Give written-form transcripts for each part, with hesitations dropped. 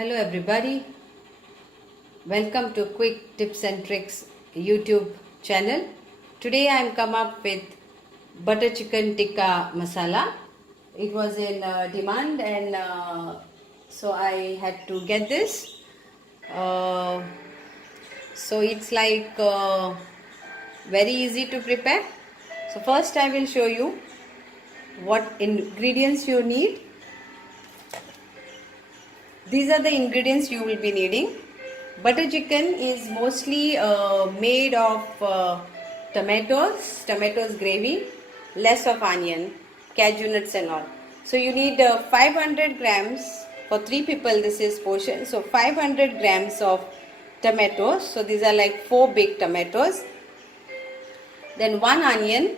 Hello everybody, welcome to Quick Tips and Tricks YouTube channel. Today I am come up with butter chicken tikka masala. It was in demand and so I had to get this. Uh, so it's like very easy to prepare. So first I will show you what ingredients you need. These are the ingredients you will be needing. Butter chicken is mostly made of tomatoes gravy, less of onion, cashew nuts and all. So you need 500 grams for 3 people. This is portion. So 500 grams of tomatoes. So these are like 4 big tomatoes. Then 1 onion.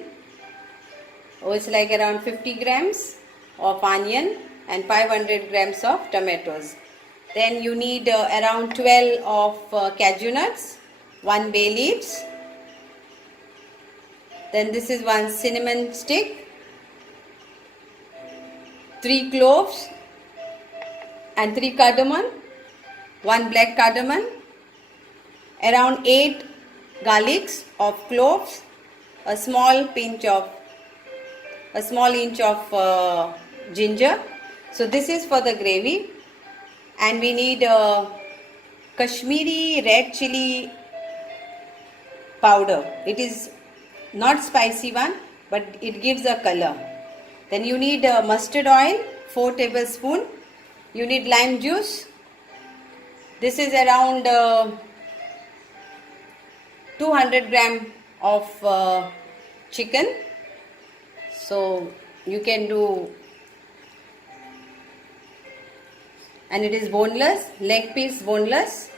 Oh, it's like around 50 grams of onion and 500 grams of tomatoes. Then you need around 12 of cashew nuts, 1 bay leaves. Then this is 1 cinnamon stick, 3 cloves and 3 cardamom, 1 black cardamom, around 8 garlics of cloves, a small inch of ginger. So this is for the gravy. And we need Kashmiri red chili powder. It is not spicy one, but it gives a color. Then you need mustard oil, 4 tablespoons. You need lime juice. This is around 200 gram of chicken. So you can do, and it is boneless, leg piece boneless.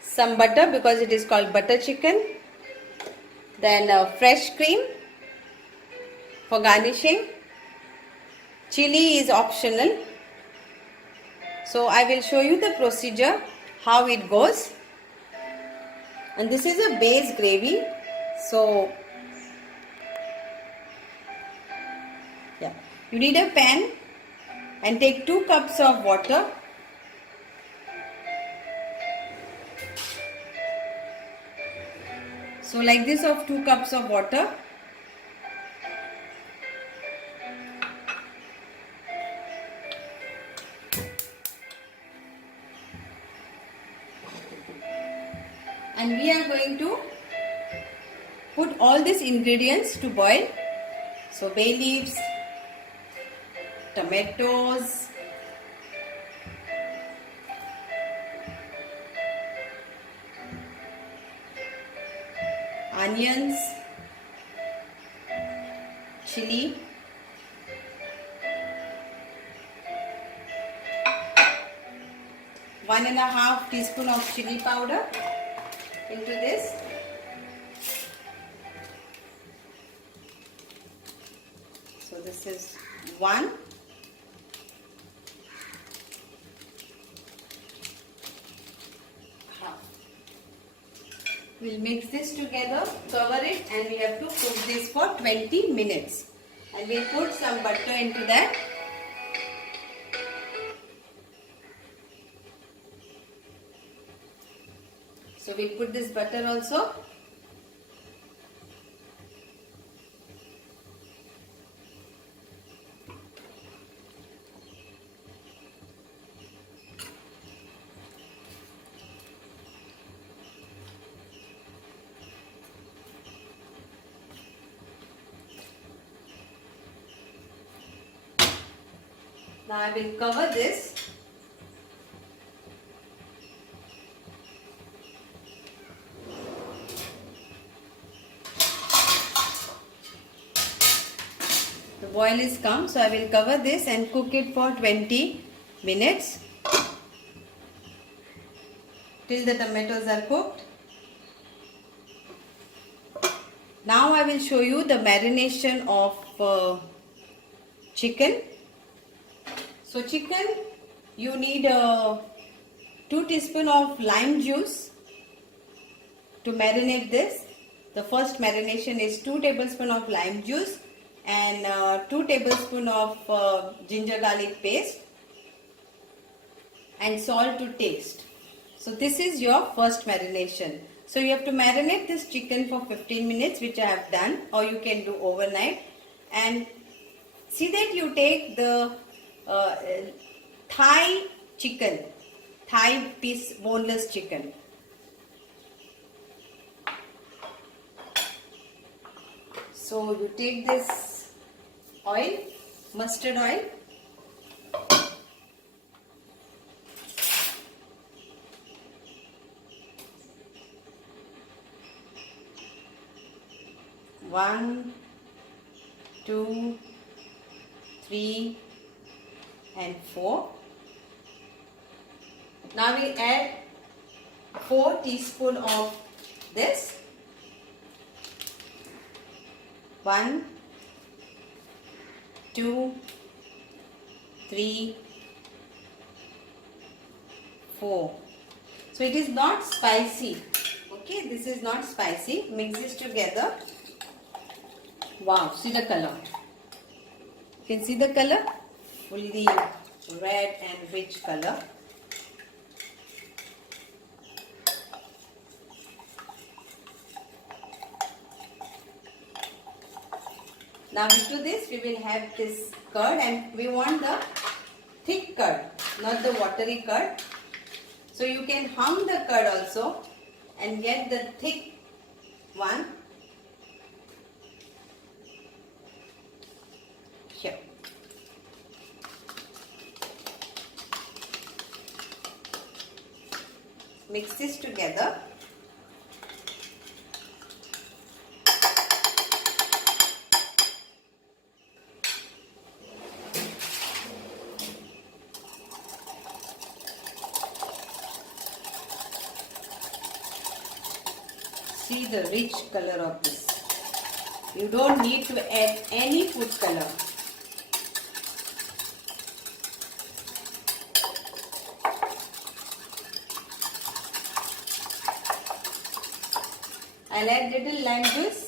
Some butter because it is called butter chicken. Then fresh cream for garnishing. Chili is optional. So I will show you the procedure how it goes. And this is a base gravy. So yeah, you need a pan and take 2 cups of water. So like this of 2 cups of water. And we are going to put all these ingredients to boil. So bay leaves, tomatoes, onions, chili, one and a half teaspoon of chili powder into this. So this is 1. We'll mix this together, cover it, and we have to cook this for 20 minutes. And we'll put some butter into that. So we'll put this butter also. Now I will cover this. The boil is come, so I will cover this and cook it for 20 minutes till the tomatoes are cooked. Now I will show you the marination of chicken. So chicken, you need 2 teaspoons of lime juice to marinate this. The first marination is 2 tablespoons of lime juice and 2 tablespoons of ginger garlic paste. and salt to taste. So this is your first marination. So you have to marinate this chicken for 15 minutes, which I have done, or you can do overnight. And see that you take the thigh chicken, thigh piece boneless chicken. So you take this oil, mustard oil. One, two, three, and 4. Now we add 4 teaspoons of this. 1, 2, 3, 4. So it is not spicy. Okay, this is not spicy. Mix this together. Wow, see the color. You can see the color? Fully red and rich color. Now into this we will have this curd, and we want the thick curd, not the watery curd. So you can hum the curd also and get the thick one. Here. Mix this together. See the rich color of this. You don't need to add any food color. I'll add little lime juice.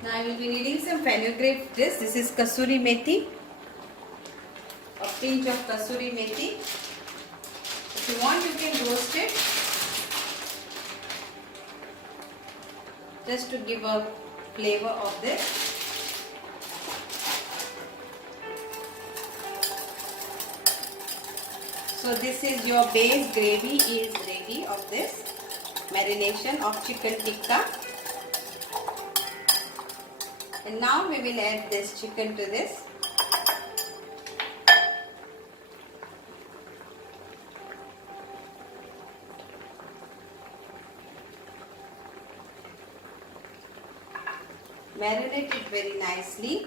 Now I will be needing some fenugreek. This is kasuri methi. A pinch of kasuri methi. If you want, you can roast it. Just to give a flavor of this. So this is your base gravy is ready of this marination of chicken tikka. And now we will add this chicken to this. Marinate it very nicely.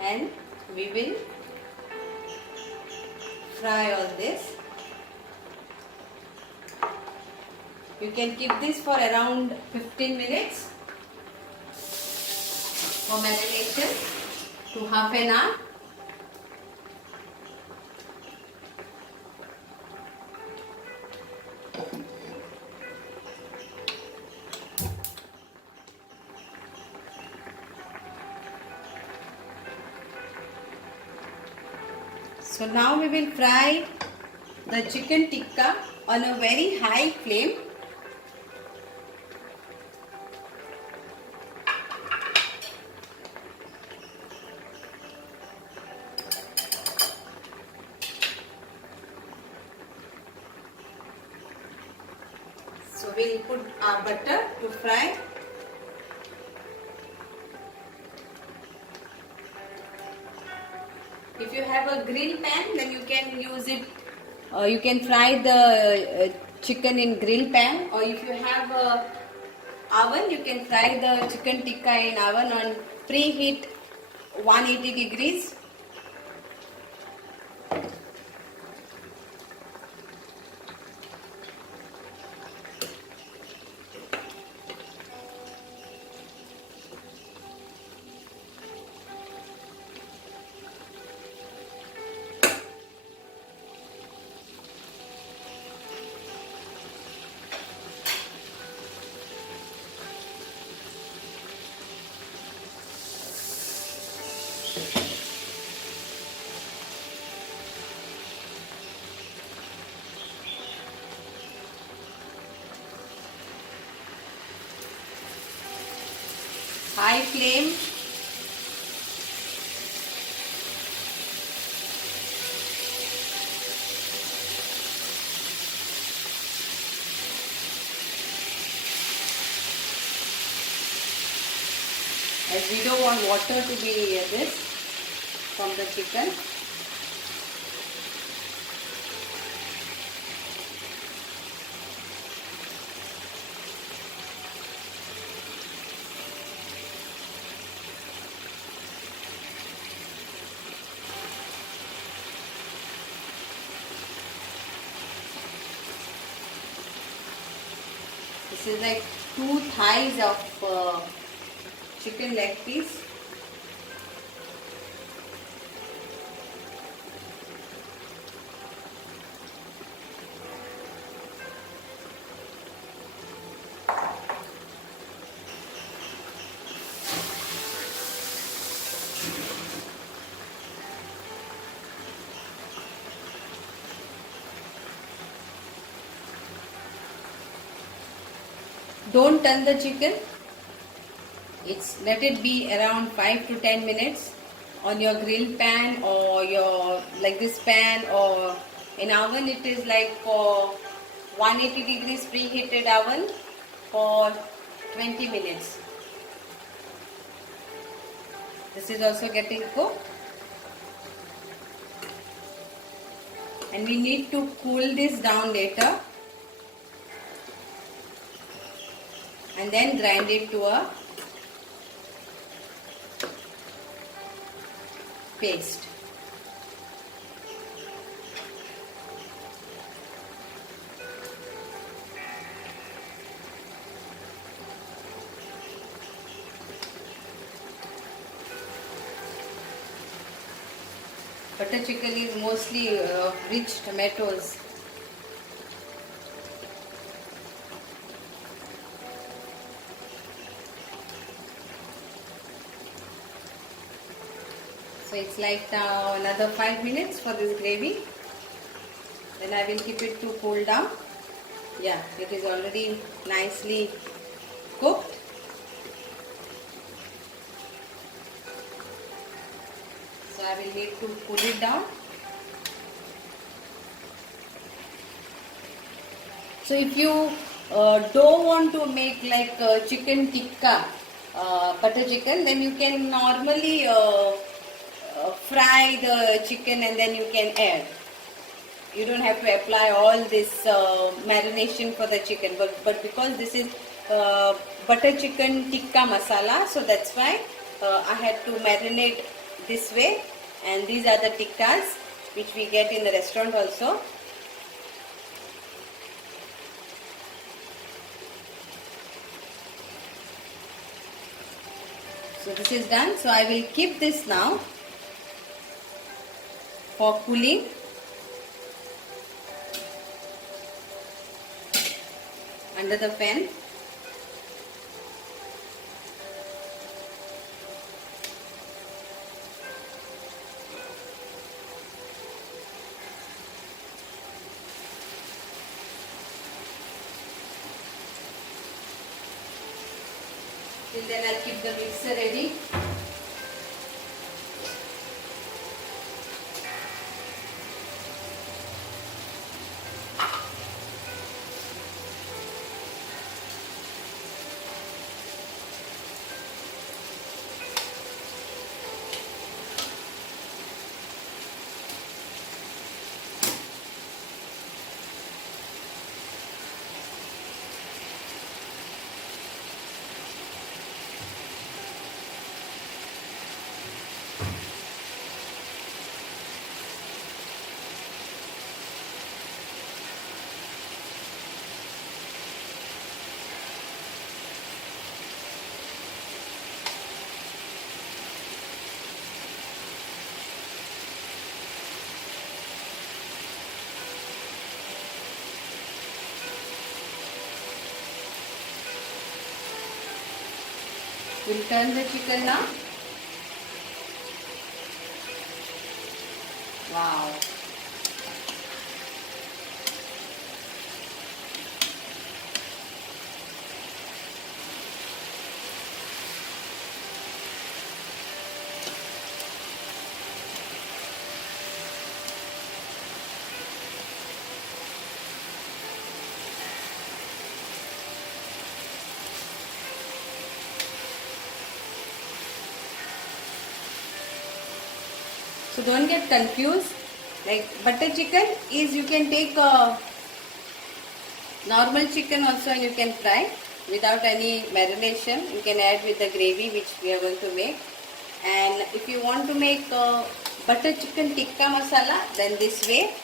And we will fry all this. You can keep this for around 15 minutes. for marination to half an hour. So now we will fry the chicken tikka on a very high flame. So we'll put our butter to fry. If you have a grill pan, then you can use it. You can fry the chicken in grill pan, or if you have a oven, you can fry the chicken tikka in oven on preheat 180 degrees. High flame. As we don't want water to be this from the chicken. This is like 2 thighs of chicken leg piece. Don't turn the chicken. Let it be around 5 to 10 minutes on your grill pan or your like this pan, or in oven it is like for 180 degrees preheated oven for 20 minutes. This is also getting cooked. And we need to cool this down later. And then grind it to a paste. Butter chicken is mostly rich tomatoes. So it's like now another 5 minutes for this gravy. Then I will keep it to cool down. Yeah, it is already nicely cooked. So I will need to cool it down. So if you don't want to make like chicken tikka, butter chicken, then you can normally fry the chicken and then you can add. You don't have to apply all this marination for the chicken, but because this is butter chicken tikka masala, so that's why I had to marinate this way. And these are the tikkas which we get in the restaurant also. So this is done. So I will keep this now for cooling. Under the fan. Till then I'll keep the mixer ready. We'll turn the chicken now. Wow. So don't get confused. Like butter chicken is, you can take normal chicken also and you can fry without any marination. You can add with the gravy which we are going to make. And if you want to make butter chicken tikka masala, then this way.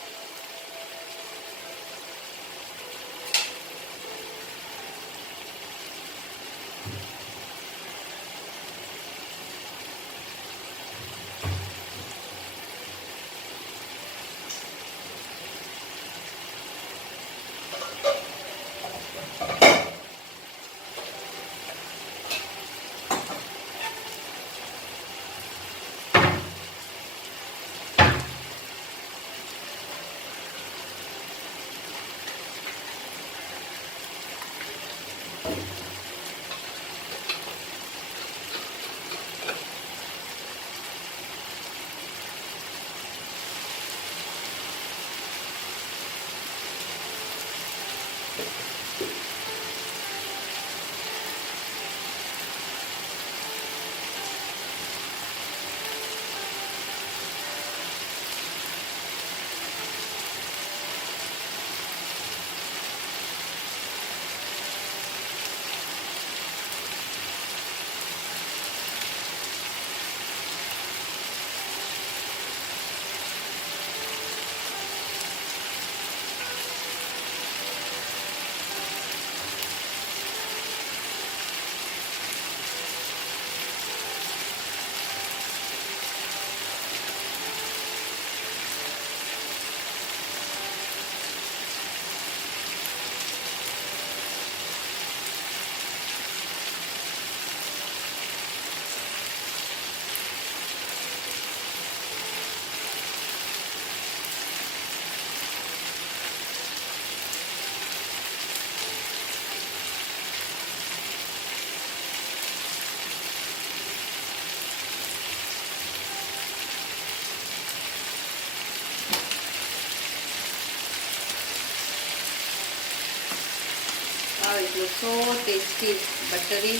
Wow, it looks so tasty, buttery.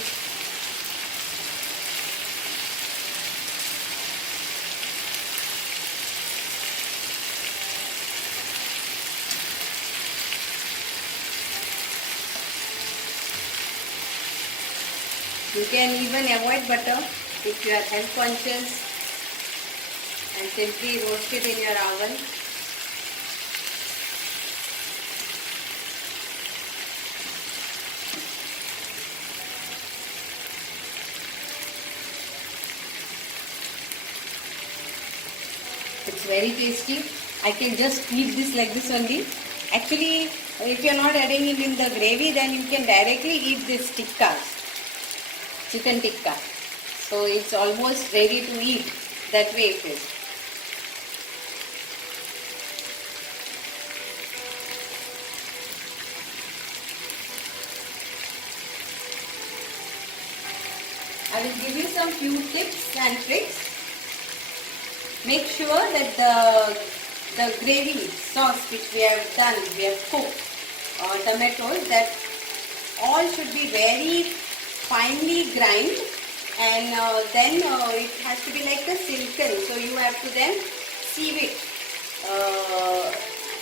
You can even avoid butter if you are health conscious and simply roast it in your oven. It's very tasty. I can just eat this like this only. Actually, if you are not adding it in the gravy, then you can directly eat this tikkas, chicken tikka. So it's almost ready to eat. That way it is. I will give you some few tips and tricks. Make sure that the gravy sauce which we have done, we have cooked tomatoes, that all should be very finely grind, and then it has to be like the silken. So you have to then sieve it.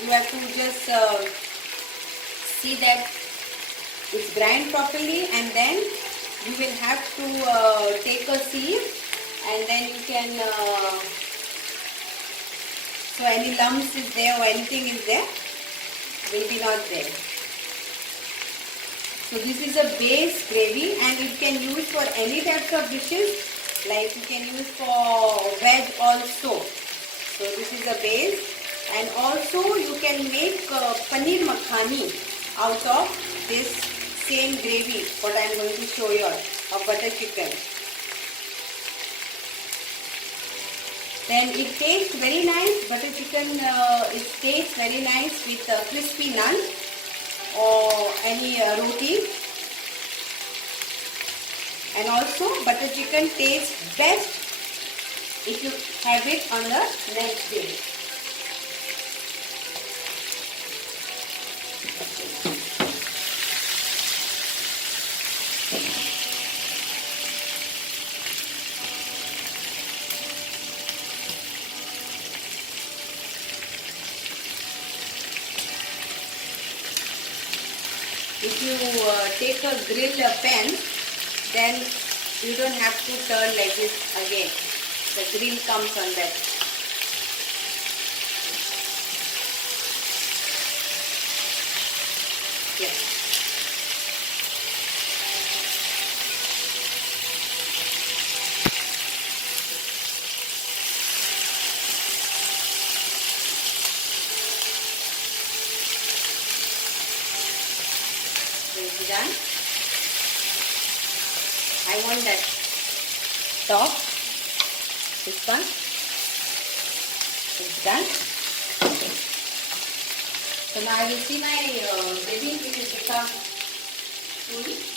You have to just see that it's grind properly, and then you will have to take a sieve, and then you can so any lumps is there or anything is there will be not there. So this is a base gravy, and you can use for any types of dishes, like you can use for veg also. So this is a base, and also you can make paneer makhani out of this same gravy what I am going to show you of butter chicken. Then it tastes very nice. Butter chicken, it tastes very nice with crispy naan or any roti. And also butter chicken tastes best if you have it on the next day. If you take a grill pan, then you don't have to turn like this again. The grill comes on that. Yes. It's done. I want that top. This one. It's done. Okay. So now I will see my baby which has become full.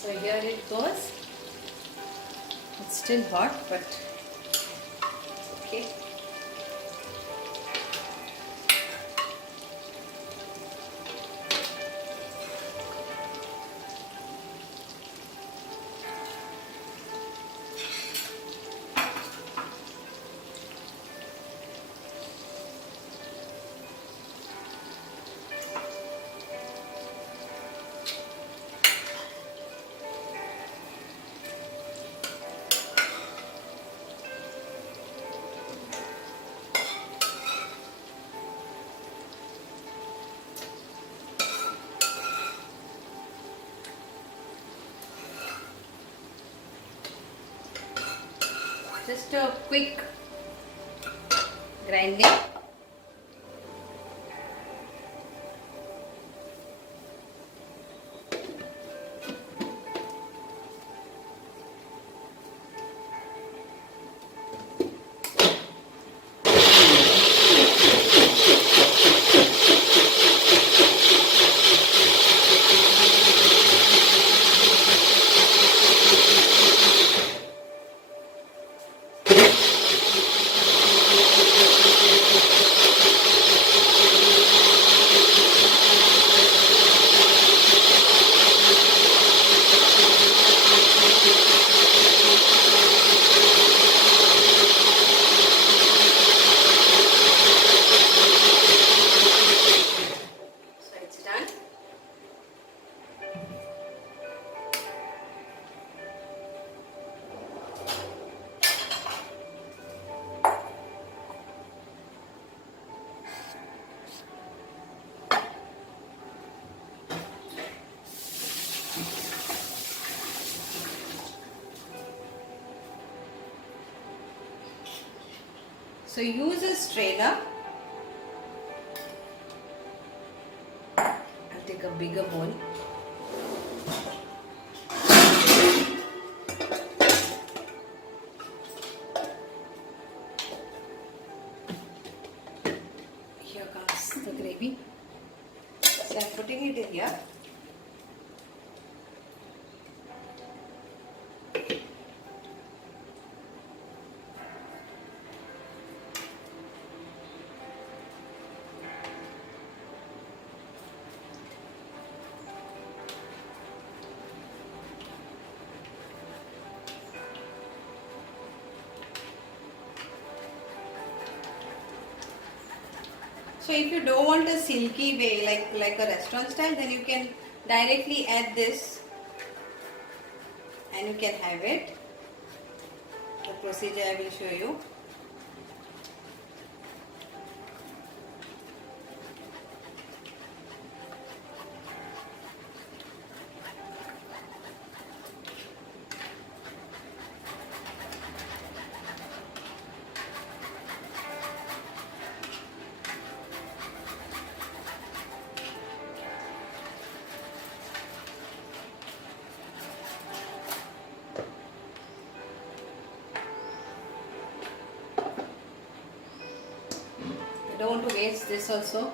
So here it goes. It's still hot, but it's okay. Just a quick grinding. So it's done. So use a strainer. I'll take a bigger bowl. Here comes the gravy. So I'm putting it in here. So if you don't want a silky way like a restaurant style, then you can directly add this and you can have it. The procedure I will show you. Don't want to waste this also.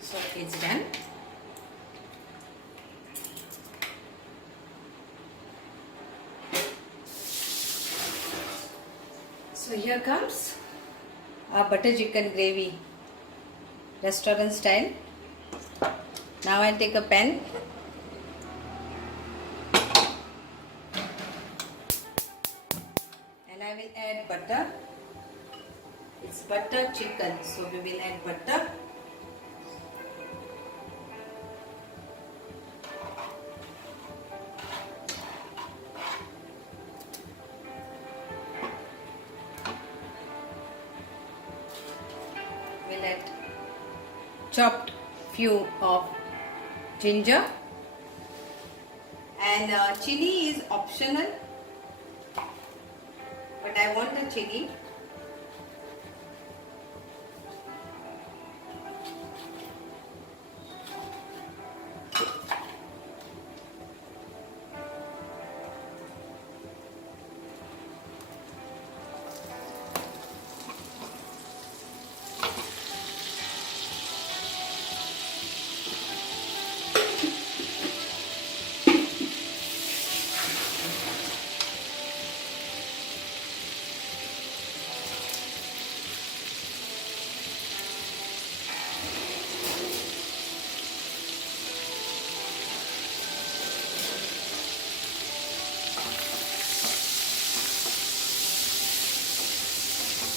So it's done. So here comes our butter chicken gravy, restaurant style. Now I'll take a pan. And I will add butter. It's butter chicken, so we will add butter. We'll add chopped few of ginger, And chili is optional, but I want the chili.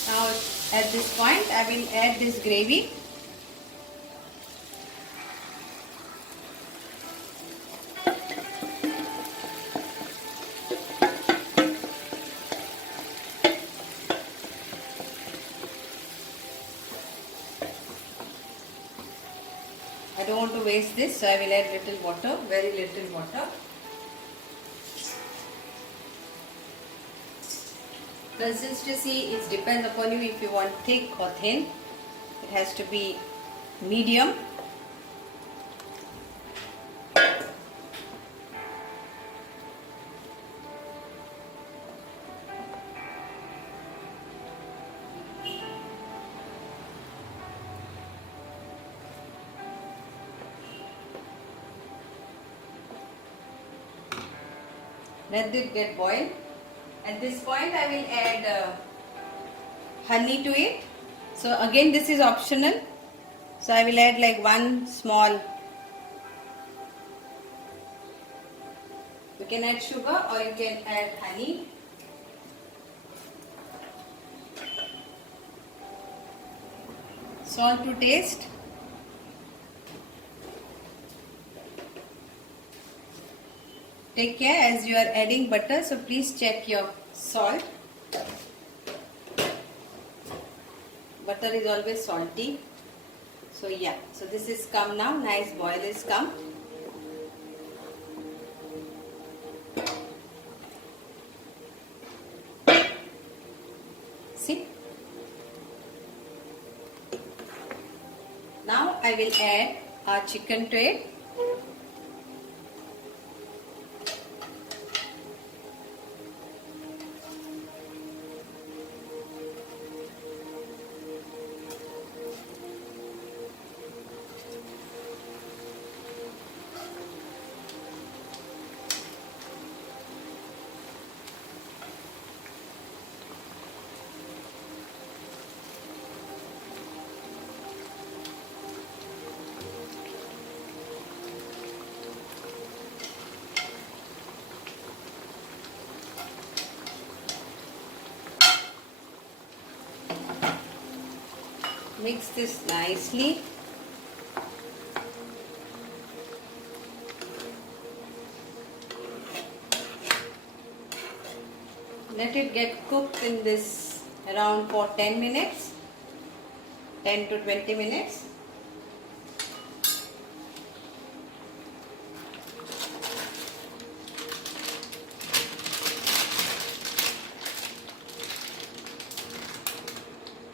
Now at this point I will add this gravy. I don't want to waste this, so I will add little water, very little water. Consistency is depends upon you if you want thick or thin. It has to be medium. Let it get boiled. At this point I will add honey to it. So again this is optional. So I will add like one small. You can add sugar or you can add honey. Salt to taste. Take care as you are adding butter, so please check your salt. Butter is always salty. So yeah, so this is come now, nice boil is come. See? Now I will add our chicken to it. Mix this nicely. Let it get cooked in this around for 10 minutes, 10 to 20 minutes.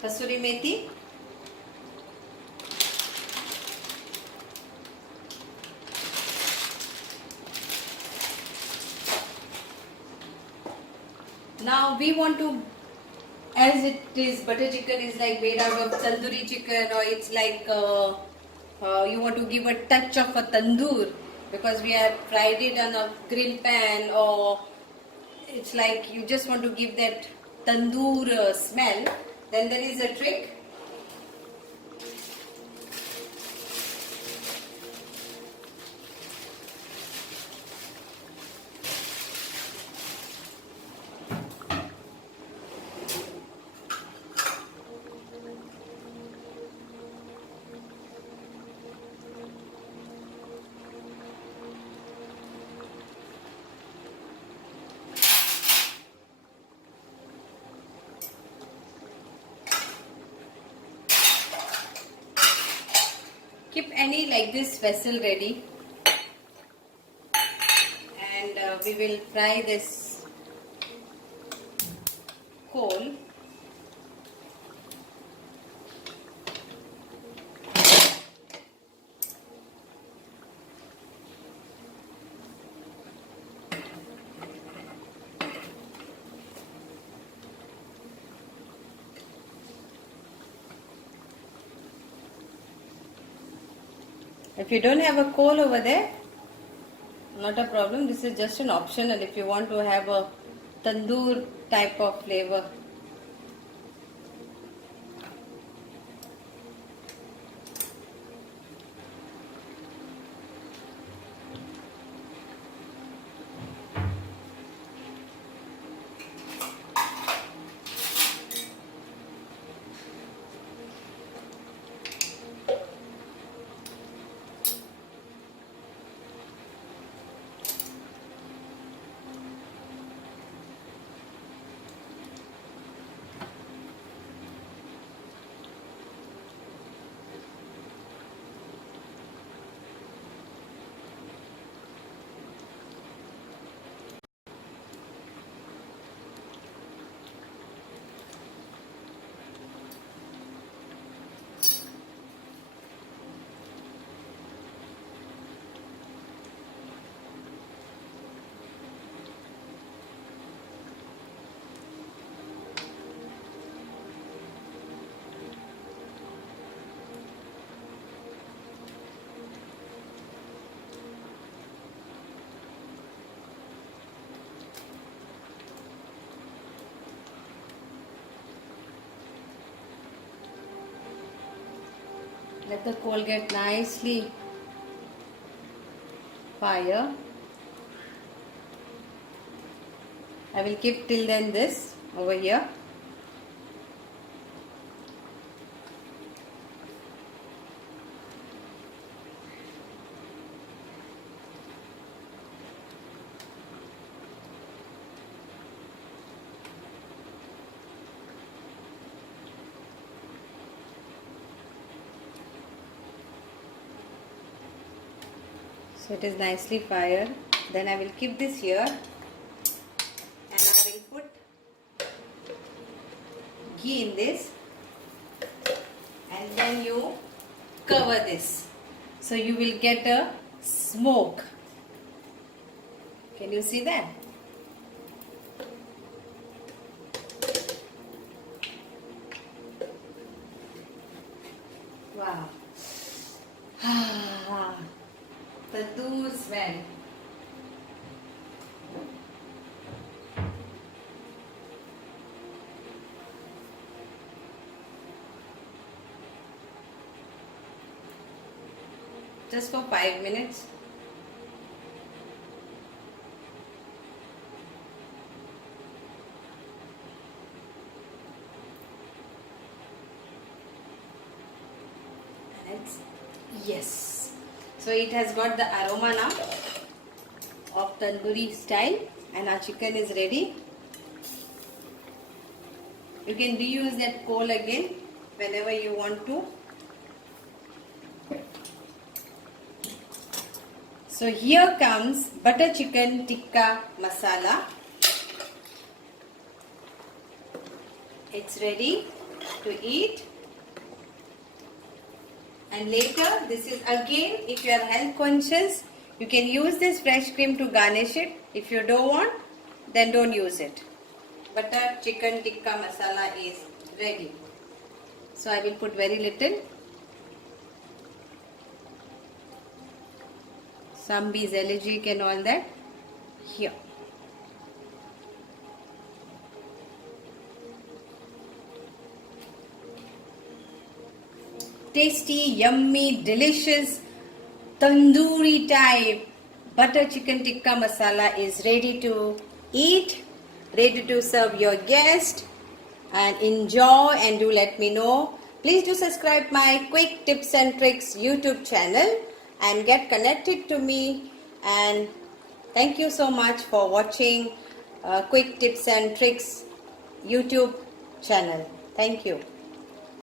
Kasuri methi. Now we want to, as it is, butter chicken is like made out of tandoori chicken, or it's like you want to give a touch of a tandoor because we have fried it on a grill pan, or it's like you just want to give that tandoor smell. Then there is a trick. Keep any like this vessel ready, and we will fry this coal. If you don't have a coal over there, not a problem. This is just an optional if you want to have a tandoor type of flavor. Let the coal get nicely fire. I will keep till then this over here. So it is nicely fired. Then I will keep this here and I will put ghee in this and then you cover this. So you will get a smoke. Can you see that? Wow. Tandoor smell. Just for 5 minutes. And it's, yes. So it has got the aroma now of tandoori style and our chicken is ready. You can reuse that coal again whenever you want to. So here comes butter chicken tikka masala. It's ready to eat. And later, this is again, if you are health conscious, you can use this fresh cream to garnish it. If you don't want, then don't use it. Butter chicken tikka masala is ready. So I will put very little. Some is allergic and all that. Here. Tasty, yummy, delicious, tandoori type butter chicken tikka masala is ready to eat, ready to serve your guest, and enjoy and do let me know. Please do subscribe my Quick Tips and Tricks YouTube channel and get connected to me, and thank you so much for watching Quick Tips and Tricks YouTube channel. Thank you.